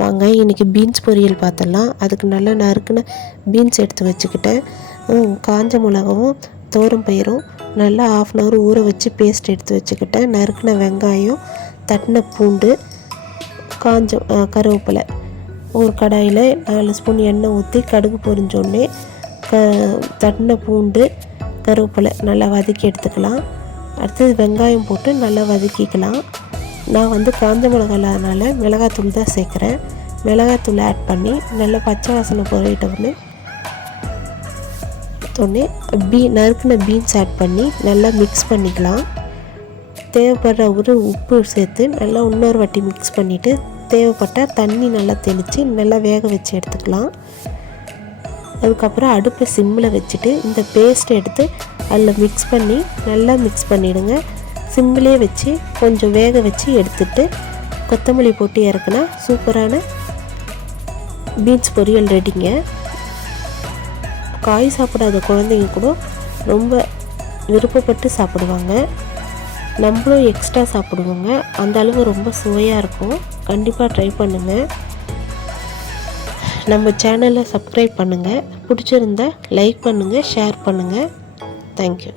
வாங்க இன்றைக்கி பீன்ஸ் பொரியல் பார்த்துடலாம். அதுக்கு நல்லா நறுக்குன பீன்ஸ் எடுத்து வச்சுக்கிட்டேன். காஞ்ச மிளகாவும் தோரம் பயிரும் நல்லா 1/2 hour ஊற வச்சு பேஸ்ட் எடுத்து வச்சுக்கிட்டேன். நறுக்குன வெங்காயம், தட்டின பூண்டு, காஞ்ச கருவேப்பிலை. ஒரு கடாயில் 4 ஸ்பூன் எண்ணெய் ஊற்றி கடுகு பொரிஞ்சோடனே தட்டின பூண்டு, கருவேப்பிலை நல்லா வதக்கி எடுத்துக்கலாம். அடுத்தது வெங்காயம் போட்டு நல்லா வதக்கிக்கலாம். நான் காஞ்ச மிளகா இல்லாதனால மிளகாத்தூள் தான் சேர்க்குறேன். மிளகாத்தூள் ஆட் பண்ணி நல்லா பச்சை வாசனை போயிட்டோடனே நறுக்குன பீன்ஸ் ஆட் பண்ணி நல்லா மிக்ஸ் பண்ணிக்கலாம். தேவைப்படுற ஒரு உப்பு சேர்த்து நல்லா இன்னொரு வாட்டி மிக்ஸ் பண்ணிவிட்டு தேவைப்பட்டால் தண்ணி நல்லா தெளித்து நல்லா வேக வச்சு எடுத்துக்கலாம். அதுக்கப்புறம் அடுப்பை சிம்மில் வச்சுட்டு இந்த பேஸ்ட்டை எடுத்து அதில் மிக்ஸ் பண்ணி நல்லா மிக்ஸ் பண்ணிவிடுங்க. சிம்மிலே வச்சு கொஞ்சம் வேக வச்சு எடுத்துட்டு கொத்தமல்லி போட்டு இறக்குனா சூப்பரான பீன்ஸ் பொரியல் ரெடிங்க. காய் சாப்பிடாத குழந்தைங்க கூட ரொம்ப விருப்பப்பட்டு சாப்பிடுவாங்க. நம்மளும் எக்ஸ்ட்ரா சாப்பிடுவோங்க. அந்த அளவு ரொம்ப சுவையாக இருக்கும். கண்டிப்பாக ட்ரை பண்ணுங்கள். நம்ம சேனலை சப்ஸ்கிரைப் பண்ணுங்கள். பிடிச்சிருந்தா லைக் பண்ணுங்கள், ஷேர் பண்ணுங்கள். தேங்க்யூ.